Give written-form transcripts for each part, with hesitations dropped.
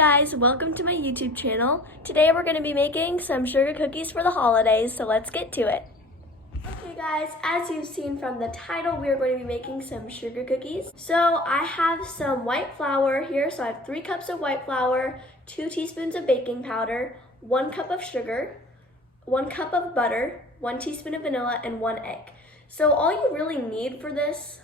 guys, welcome to my YouTube channel. Today we're going to be making some sugar cookies for the holidays, so let's get to it. Okay guys, as you've seen from the title, we are going to be making some sugar cookies. So I have some white flour here, so I have 3 cups of white flour, 2 teaspoons of baking powder, 1 cup of sugar, 1 cup of butter, 1 teaspoon of vanilla, and 1 egg. So all you really need for this,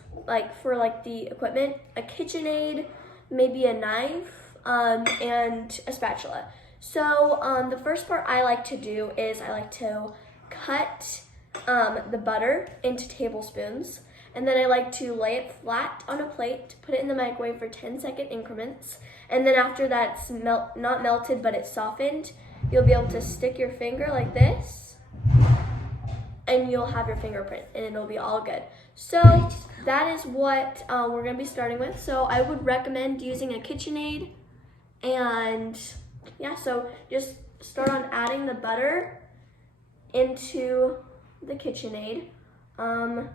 for the equipment, a KitchenAid, maybe a knife, and a spatula. So the first part I like to do is I like to cut the butter into tablespoons, and then I like to lay it flat on a plate, put it in the microwave for 10-second increments, and then after that's not melted but it's softened, you'll be able to stick your finger like this, and you'll have your fingerprint, and it'll be all good. So that is what we're gonna be starting with. So I would recommend using a KitchenAid, and yeah, so just start on adding the butter into the KitchenAid, and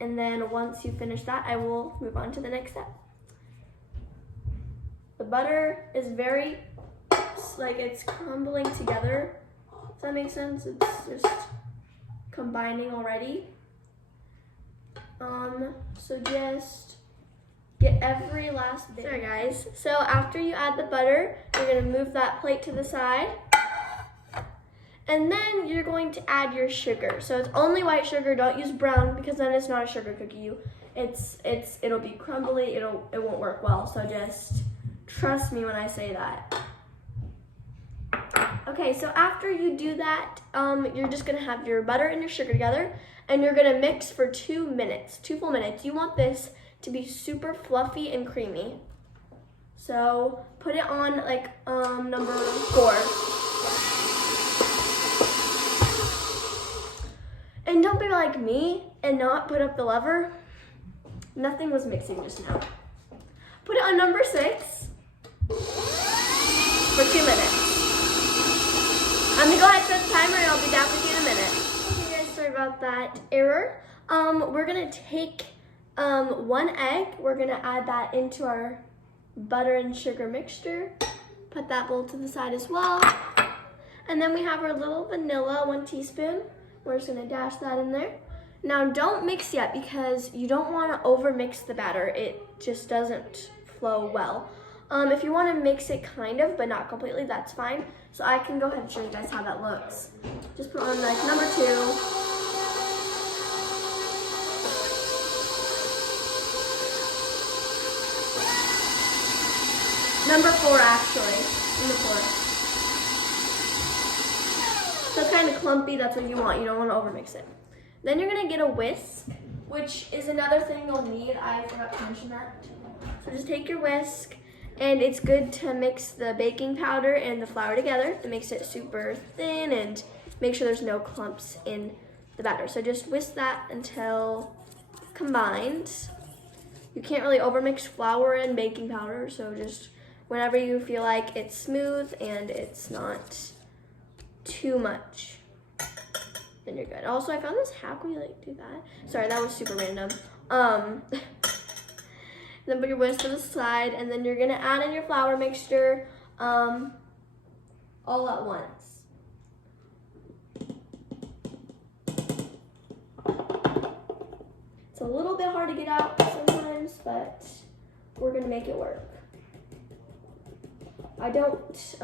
then once you finish that, I will move on to the next step. The butter is very, it's crumbling together. Does that make sense? It's just combining already. So just get every last bit. Sorry guys, so after you add the butter, you're gonna move that plate to the side, and then you're going to add your sugar. So it's only white sugar, don't use brown, because then it's not a sugar cookie. It'll be crumbly, it won't work well, so just trust me when I say that. Okay, so after you do that, you're just gonna have your butter and your sugar together, and you're gonna mix for 2 minutes, 2 full minutes. You want this to be super fluffy and creamy. So put it on number 4. And don't be like me and not put up the lever. Nothing was mixing just now. Put it on number 6 for 2 minutes. I'm gonna go ahead and set the timer and I'll be back with you in a minute. Okay guys, sorry about that error. We're gonna take 1 egg, we're gonna add that into our butter and sugar mixture. Put that bowl to the side as well. And then we have our little vanilla, 1 teaspoon. We're just gonna dash that in there. Now don't mix yet because you don't wanna over mix the batter. It just doesn't flow well. If you wanna mix it kind of, but not completely, that's fine. So I can go ahead and show you guys how that looks. Just put on number 2. Number 4 actually, number 4. So kind of clumpy, that's what you want. You don't want to overmix it. Then you're gonna get a whisk, which is another thing you'll need. I forgot to mention that. So just take your whisk, and it's good to mix the baking powder and the flour together. It makes it super thin and make sure there's no clumps in the batter. So just whisk that until combined. You can't really overmix flour and baking powder, so just whenever you feel like it's smooth and it's not too much, then you're good. Also, I found this hack when you do that. Sorry, that was super random. Then put your whisk to the side, and then you're gonna add in your flour mixture all at once. It's a little bit hard to get out sometimes, but we're gonna make it work. I don't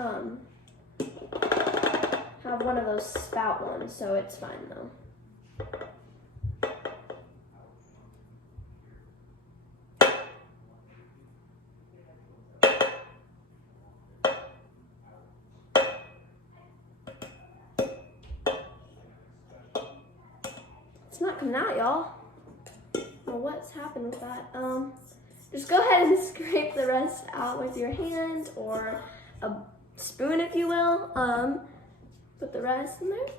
have one of those spout ones, so it's fine though. It's not coming out, y'all. Well, what's happened with that? Just go ahead and scrape the rest out with your hand or a spoon, if you will. Put the rest in there.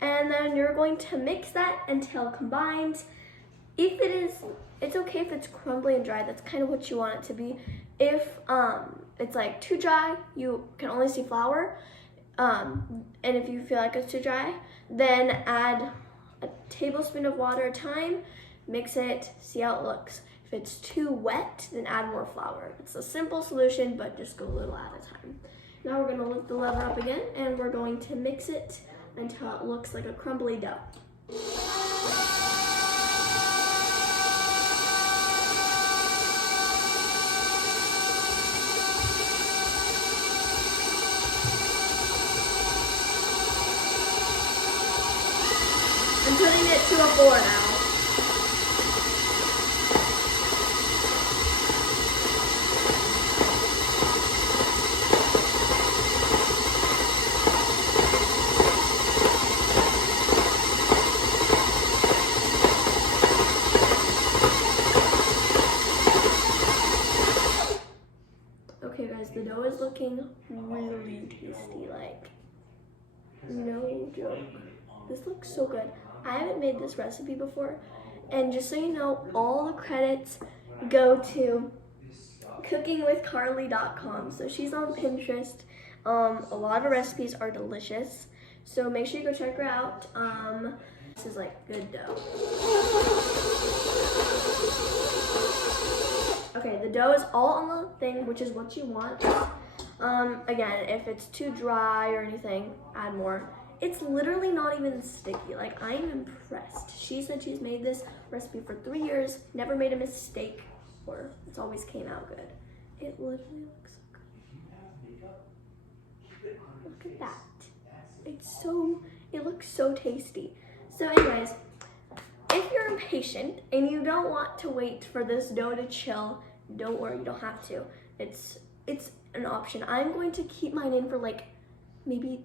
And then you're going to mix that until combined. It's okay if it's crumbly and dry. That's kind of what you want it to be. If it's too dry, you can only see flour. And if you feel like it's too dry, then add a tablespoon of water at a time, mix it, see how it looks. If it's too wet, then add more flour. It's a simple solution, but just go a little at a time. Now we're gonna lift the lever up again, and we're going to mix it until it looks like a crumbly dough. I'm putting it to a 4 now. Okay guys, the dough is looking really tasty, like no joke. This looks so good. I haven't made this recipe before, and just so you know, all the credits go to cookingwithcarly.com. So she's on Pinterest. A lot of her recipes are delicious, so make sure you go check her out. This is like good dough. Okay, the dough is all on the thing, which is what you want. Again, if it's too dry or anything, add more. It's literally not even sticky. Like, I'm impressed. She said she's made this recipe for 3 years, never made a mistake, or it's always came out good. It literally looks so good. Look at that. It looks so tasty. So anyways, if you're impatient and you don't want to wait for this dough to chill, don't worry, you don't have to. It's an option. I'm going to keep mine in for like maybe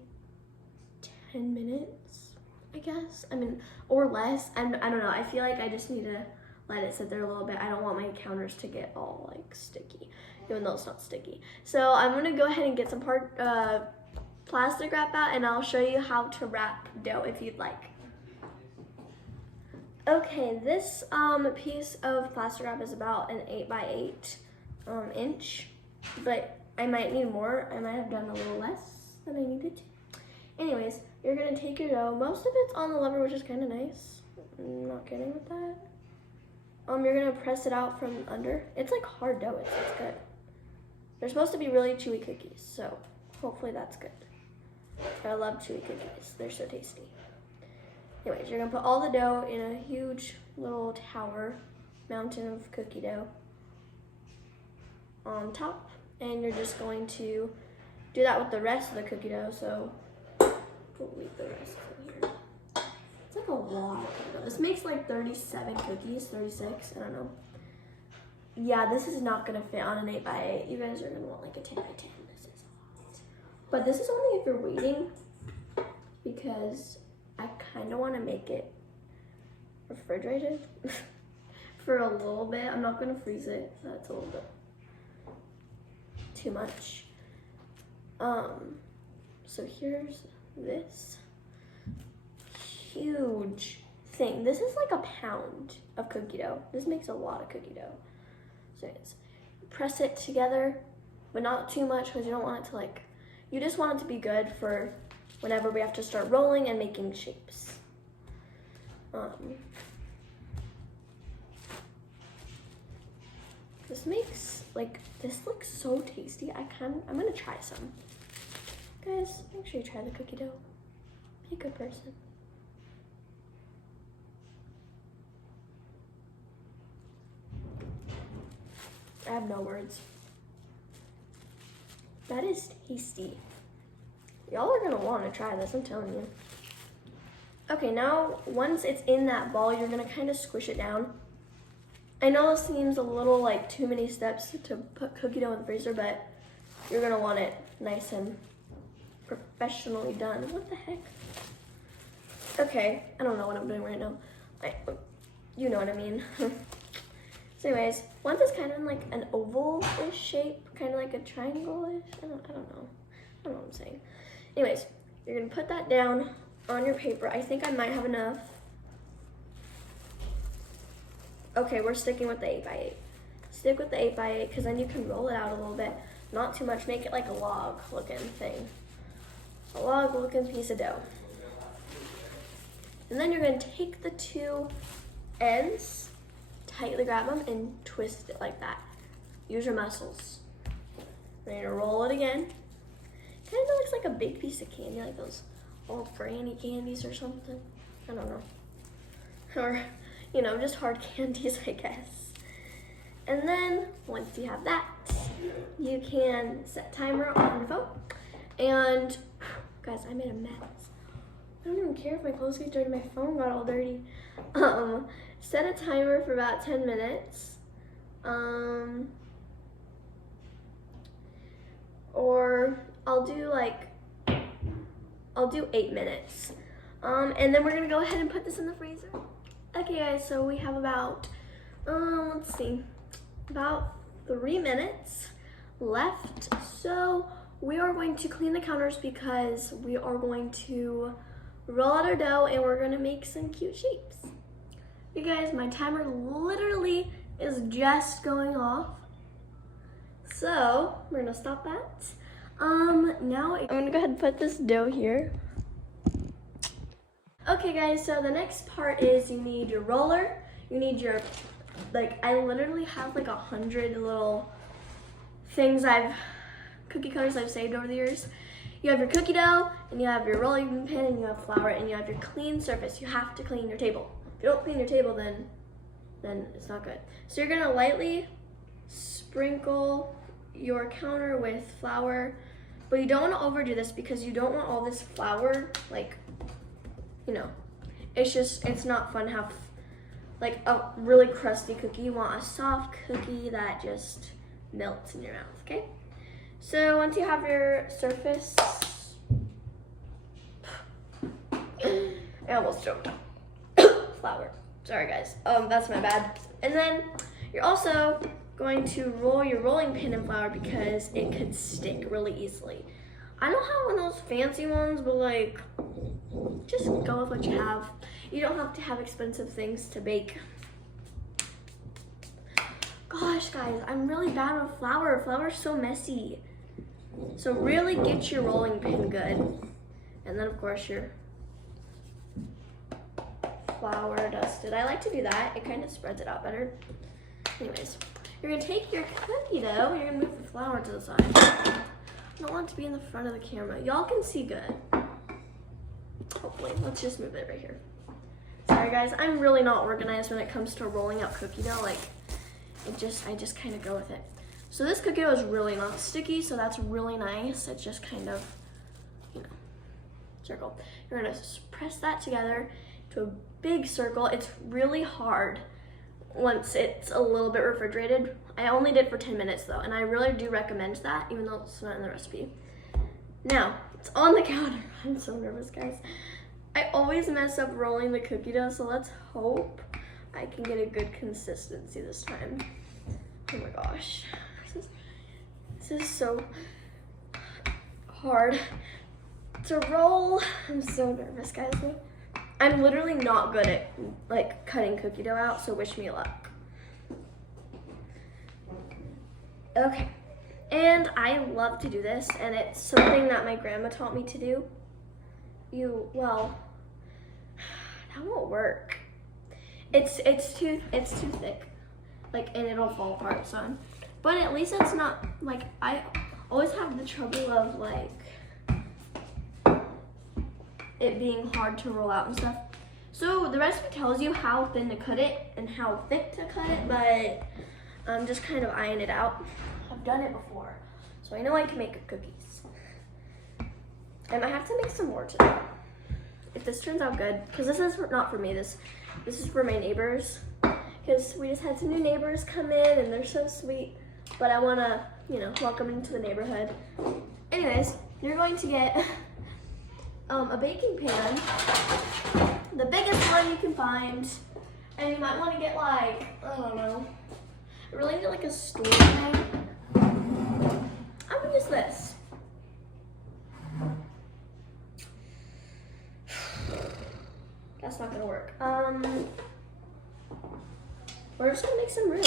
10 minutes, I guess. I mean, or less. I don't know. I feel like I just need to let it sit there a little bit. I don't want my counters to get all like sticky, even though it's not sticky. So I'm gonna go ahead and get some plastic wrap out, and I'll show you how to wrap dough if you'd like. Okay, this piece of plastic wrap is about an 8x8 inch, but I might need more. I might have done a little less than I needed to. Anyways, you're gonna take your dough. Most of it's on the lever, which is kind of nice. I'm not kidding with that. You're gonna press it out from under. It's like hard dough. It's good. They're supposed to be really chewy cookies, so hopefully that's good. I love chewy cookies. They're so tasty. Anyways, you're gonna put all the dough in a huge little tower, mountain of cookie dough on top, and you're just going to do that with the rest of the cookie dough. So we'll leave the rest in here. It's like a lot of cookie dough. This makes like 37 cookies, 36, I don't know. Yeah, this is not gonna fit on an 8x8. You guys are gonna want like a 10x10. This is a lot. But this is only if you're waiting, because I kind of want to make it refrigerated for a little bit. I'm not going to freeze it. That's a little bit too much. So here's this huge thing. This is like a pound of cookie dough. This makes a lot of cookie dough. So press it together, but not too much, because you don't want it to like, you just want it to be good for whenever we have to start rolling and making shapes. This looks so tasty. I'm gonna try some. Guys, make sure you try the cookie dough. Be a good person. I have no words. That is tasty. Y'all are gonna wanna try this, I'm telling you. Okay, now once it's in that ball, you're gonna kind of squish it down. I know this seems a little like too many steps to put cookie dough in the freezer, but you're gonna want it nice and professionally done. What the heck? Okay, I don't know what I'm doing right now. You know what I mean. So anyways, once it's kind of in like an oval-ish shape, kind of like a triangle-ish, I don't know what I'm saying. Anyways, you're gonna put that down on your paper. I think I might have enough. Okay, we're sticking with the 8x8. Stick with the 8x8, because then you can roll it out a little bit. Not too much, make it like a log looking thing. A log looking piece of dough. And then you're gonna take the two ends, tightly grab them and twist it like that. Use your muscles. Then you're gonna roll it again. Kind of looks like a big piece of candy, like those old granny candies or something. I don't know. Or, you know, just hard candies, I guess. And then, once you have that, you can set timer on your phone. And, guys, I made a mess. I don't even care if my clothes get dirty, my phone got all dirty. Set a timer for about 10 minutes. Or I'll do 8 minutes. And then we're gonna go ahead and put this in the freezer. Okay guys, so we have about, let's see, about 3 minutes left. So we are going to clean the counters because we are going to roll out our dough and we're gonna make some cute shapes. You guys, my timer literally is just going off. So we're gonna stop that. Now I'm gonna go ahead and put this dough here. Okay guys, so the next part is you need your roller, you need your, I literally have 100 little things cookie cutters I've saved over the years. You have your cookie dough, and you have your rolling pin, and you have flour, and you have your clean surface. You have to clean your table. If you don't clean your table, then it's not good. So you're gonna lightly sprinkle your counter with flour, but you don't wanna overdo this because you don't want all this flour, it's not fun to have a really crusty cookie. You want a soft cookie that just melts in your mouth, okay? So once you have your surface, I almost choked. Flour, sorry guys, that's my bad. And then you're also going to roll your rolling pin in flour because it could stick really easily. I don't have one of those fancy ones, but just go with what you have. You don't have to have expensive things to bake. Gosh, guys, I'm really bad with flour. Flour's so messy. So really get your rolling pin good. And then, of course, your flour dusted. I like to do that. It kind of spreads it out better. Anyways, you're going to take your cookie dough. You're going to move the flour to the side. I don't want it to be in the front of the camera. Y'all can see good. Hopefully. Let's just move it right here. Sorry, guys. I'm really not organized when it comes to rolling out cookie dough. I just kind of go with it. So this cookie dough is really not sticky, so that's really nice. It's just kind of, circle. You're gonna press that together to a big circle. It's really hard once it's a little bit refrigerated. I only did for 10 minutes though, and I really do recommend that, even though it's not in the recipe. Now, it's on the counter. I'm so nervous, guys. I always mess up rolling the cookie dough, so let's hope I can get a good consistency this time. Oh my gosh. This is so hard to roll. I'm so nervous, guys. I'm literally not good at cutting cookie dough out, so wish me luck. Okay, and I love to do this, and it's something that my grandma taught me to do. That won't work. It's too thick, and it'll fall apart, son. But at least it's not, I always have the trouble of, it being hard to roll out and stuff. So the recipe tells you how thin to cut it and how thick to cut it, but I'm just kind of eyeing it out. I've done it before, so I know I can make good cookies. I might have to make some more today. If this turns out good, because this is not for me, this is for my neighbors, because we just had some new neighbors come in and they're so sweet, but I want to, welcome them into the neighborhood. Anyways, you're going to get a baking pan, the biggest one you can find, and you might want to get I don't know, I really need a store thing. I'm going to use this. That's not gonna work. We're just gonna make some room.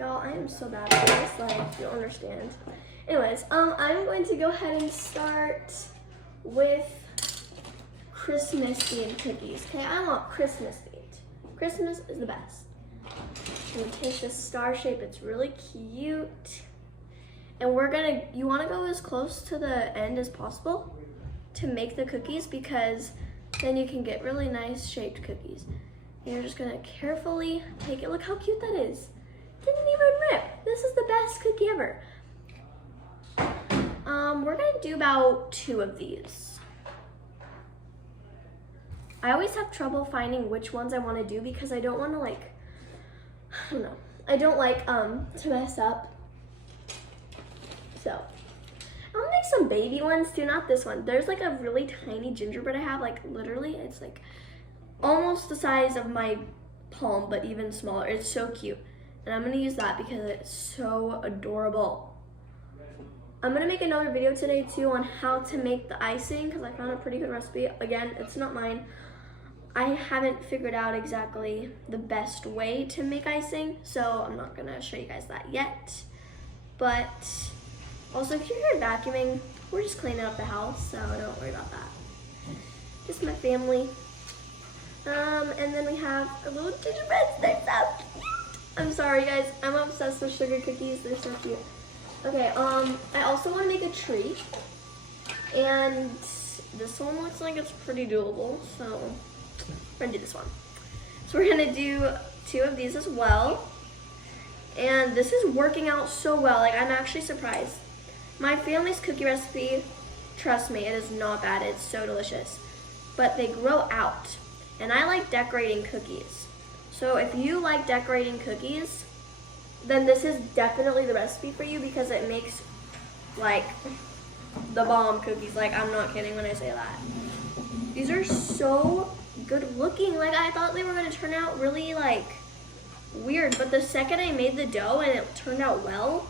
Y'all, I am so bad at this, you don't understand. Anyways, I'm going to go ahead and start with Christmas themed cookies. Okay, I want Christmas themed. Christmas is the best. And we take this star shape. It's really cute. And you want to go as close to the end as possible to make the cookies, because then you can get really nice shaped cookies. And you're just gonna carefully take it. Look how cute that is. Didn't even rip. This is the best cookie ever. We're gonna do about 2 of these. I always have trouble finding which ones I want to do because I don't want to I don't know. I don't like to mess up. So I'll make some baby ones too, not this one. There's like a really tiny gingerbread I have, like literally it's like almost the size of my palm, but even smaller. It's so cute. And I'm gonna use that because it's so adorable. I'm gonna make another video today too on how to make the icing because I found a pretty good recipe. Again, it's not mine. I haven't figured out exactly the best way to make icing, so I'm not gonna show you guys that yet. But also, if you're here vacuuming, we're just cleaning up the house, so don't worry about that. Just my family. And then we have a little gingerbread. They're so cute. I'm sorry, guys. I'm obsessed with sugar cookies. They're so cute. Okay, I also want to make a tree. And this one looks like it's pretty doable, so we're gonna do this one. So we're gonna do 2 of these as well. And this is working out so well. Like, I'm actually surprised. My family's cookie recipe, trust me, it is not bad. It's so delicious. But they grow out. And I like decorating cookies. So if you like decorating cookies, then this is definitely the recipe for you because it makes like the bomb cookies. Like, I'm not kidding when I say that. These are so good looking. Like, I thought they were gonna turn out really like weird, but the second I made the dough and it turned out well,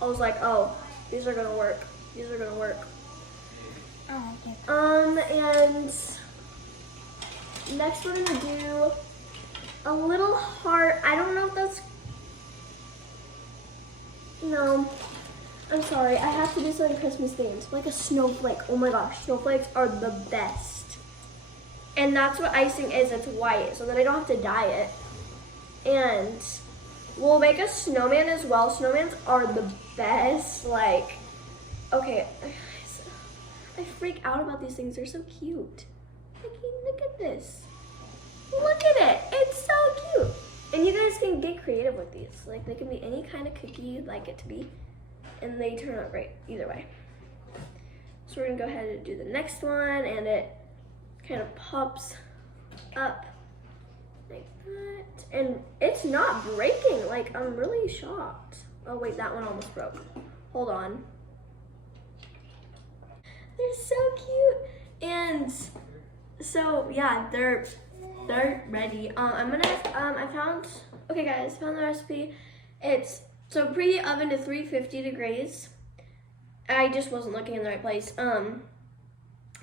I was like, oh, these are gonna work. These are gonna work. And next we're gonna do a little heart. I don't know if that's, no, I'm sorry. I have to do something Christmas themed, like a snowflake. Oh my gosh, snowflakes are the best. And that's what icing is, it's white, so that I don't have to dye it. And we'll make a snowman as well. Snowmans are the best. Like, okay, I freak out about these things. They're so cute. Look at this. Look at it. It's so cute. And you guys can get creative with these. Like, they can be any kind of cookie you'd like it to be. And they turn out great either way. So we're gonna go ahead and do the next one, and it kind of pops up like that. And it's not breaking. Like, I'm really shocked. Oh wait, that one almost broke. Hold on. They're so cute. And so yeah, they're ready. I found the recipe. It's, so preheat oven to 350 degrees. I just wasn't looking in the right place.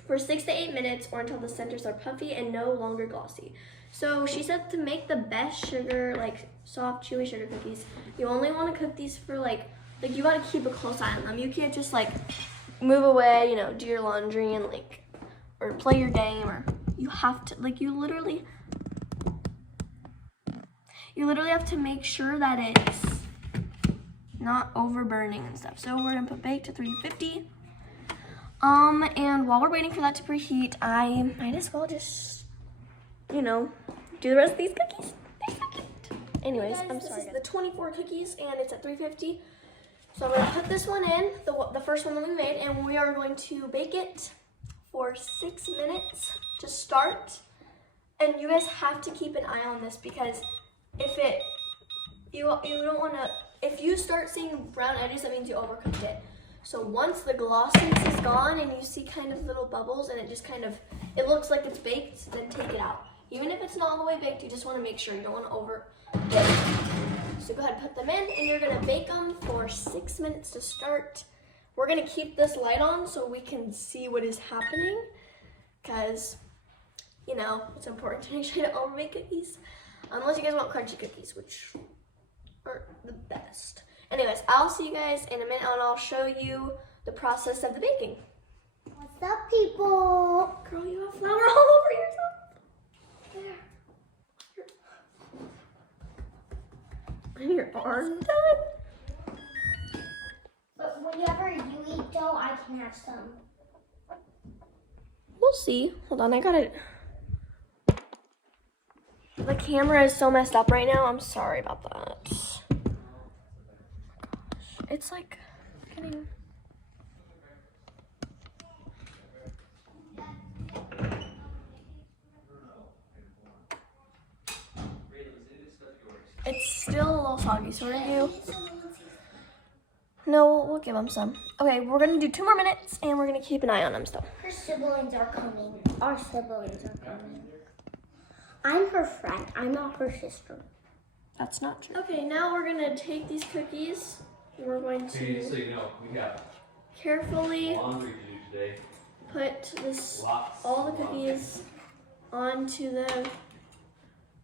For 6 to 8 minutes, or until the centers are puffy and no longer glossy. So she said to make the best sugar, like soft, chewy sugar cookies, you only want to cook these for like you got to keep a close eye on them. You can't just like move away, you know, do your laundry and like, or play your game, or you have to, like, you literally have to make sure that it's not overburning and stuff. So we're gonna put bake to 350. And while we're waiting for that to preheat, I might as well just, you know, do the rest of these cookies. They're so cute. Anyways, I'm sorry. This is the 24 cookies, and it's at 350. So I'm gonna put this one in, the first one that we made, and we are going to bake it for 6 minutes to start. And you guys have to keep an eye on this, because if you don't wanna, if you start seeing brown edges, that means you overcooked it. So once the glossiness is gone and you see kind of little bubbles and it just kind of, it looks like it's baked, then take it out. Even if it's not all the way baked, you just want to make sure you don't want to over bake. So go ahead and put them in, and you're going to bake them for 6 minutes to start. We're going to keep this light on so we can see what is happening, because, you know, it's important to make sure you don't over bake cookies. Unless you guys want crunchy cookies, which are the best. Anyways, I'll see you guys in a minute, and I'll show you the process of the baking. What's up, people? Girl, you have flour all over yourself. There. And your arm's done. But whenever you eat dough, I can have some. We'll see. Hold on, I got it. The camera is so messed up right now. I'm sorry about that. It's like getting... It's still a little soggy, so we're gonna do... No, we'll give them some. Okay, we're gonna do 2 more minutes, and we're gonna keep an eye on them still. Her siblings are coming. Our siblings are coming. I'm her friend. I'm not her sister. That's not true. Okay, now we're gonna take these cookies, and we're going Okay, to so you know, we got carefully laundry to do today. put this Lots. all the cookies onto the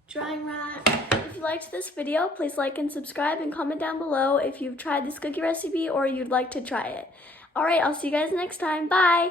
drying rack. If you liked this video, please like and subscribe and comment down below if you've tried this cookie recipe or you'd like to try it. All right, I'll see you guys next time. Bye.